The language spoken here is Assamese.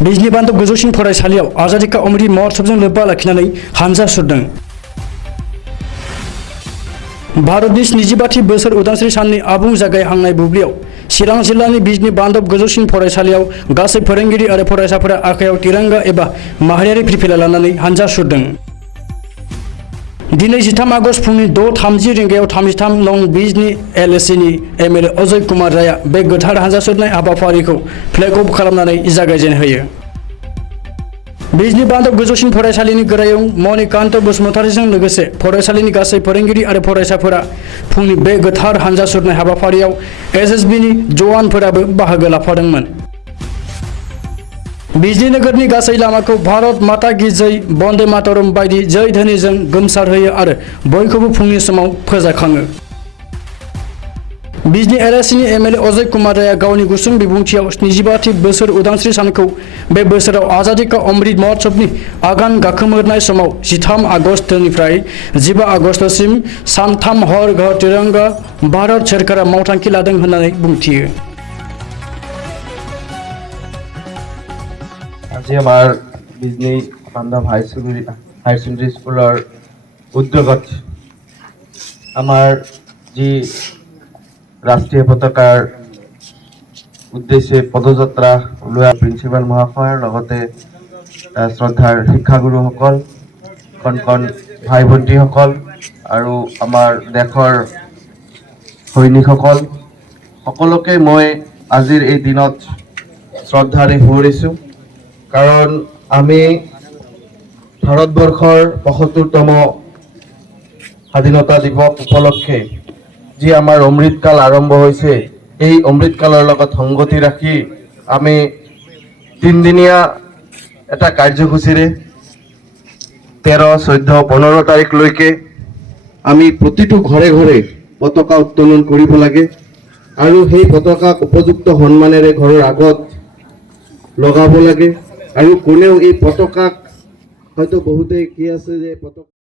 बिजनी बान्दो गोजौसिन फरायसालियाव आजादी का अमृत महोत्सवजों लोब्बा लाखिनानै हानजा सुरदों। भारतनि 25थि बोसोर उदांस्रि साननि आबुं जागायहांनाय बुब्लियाव चिरां जिल्लानि बिजनी बान्दोब गोजौसिन फरायसालियाव गासै फोरोंगिरि आरो फरायसाफोरा आखायाव तिरंगा एबा माहारियारि फिरफिला लानानै हानजा सुरदों। दिनै 13 आगस्ट फुंनि 6:30 रिंगायाव 33 नं बिजनी LACनि MLA अजय कुमार राया बे गोथार हानजा सुरनाय हाबाफारिखौ फ्लेग अफ खालामनानै जागायजेनहोयो। बिजनी बान्दोब गोजौसिन फरायसालिनि गोरायुं मणिकान्त बसुमतारीजों लोगोसे फरायसालिनि गासै फोरोंगिरि आरो फरायसाफोरा फुंनि बे गोथार हानजा सुरनाय हाबाफारियाव SSBनि जवानफोराबो बाहागो लाफादोंमोन। बिजनी नोगोरनि गासै लामाखौ भारत माता की जय वंदे मातरम बायदि जय ध्वनिजों गोमसारहोयो आरो बयखौबो फुंनि समाव फोजाखाङो। बिजनी LACनि MLA अजय कुमार राया गावनि गुसुं बिबुंथियाव 25थि बोसोर उदांस्रि सानखौ बे बोसोराव आजादी का अमृत महोत्सवनि आगान गाखोमोरनाय समाव 13 आगस्तनिफ्राय 15 आगस्तसिम सानथाम हर घर तिरंगा भारत सोरखारा मावथांखि लादों होननानै बुंथियो। আজি আমাৰ बिजनी बान्दोब हायर सेकेंडरी स्कुলৰ উদ্যোগত আমাৰ যি ৰাষ্ট্ৰীয় পতাকাৰ উদ্দেশ্যে পদযাত্ৰা ওলোৱা প্ৰিন্সিপাল মহাশয়ৰ লগতে শ্ৰদ্ধাৰ শিক্ষাগুৰুসকল, কণ ভাই ভণ্টিসকল আৰু আমাৰ দেশৰ সৈনিকসকল সকলোকে মই আজিৰ এই দিনত শ্ৰদ্ধাৰে সোঁৱৰিছোঁ। কাৰণ আমি ভাৰতবৰ্ষৰ ৭৫তম স্বাধীনতা দিৱস উপলক্ষে যি আমাৰ অমৃতকাল আৰম্ভ হৈছে, এই অমৃতকালৰ লগত সংগতি ৰাখি আমি 3দিনীয়া এটা কাৰ্যসূচীৰে 13, 14, 15 তাৰিখলৈকে আমি প্ৰতিটো ঘৰে ঘৰে পতাকা উত্তোলন কৰিব লাগে আৰু সেই পতাকাক উপযুক্ত সন্মানেৰে ঘৰৰ আগত লগাব লাগে। আৰু কোনেও এই পতাকাক হয়তো বহুতে কি আছে যে পতাকা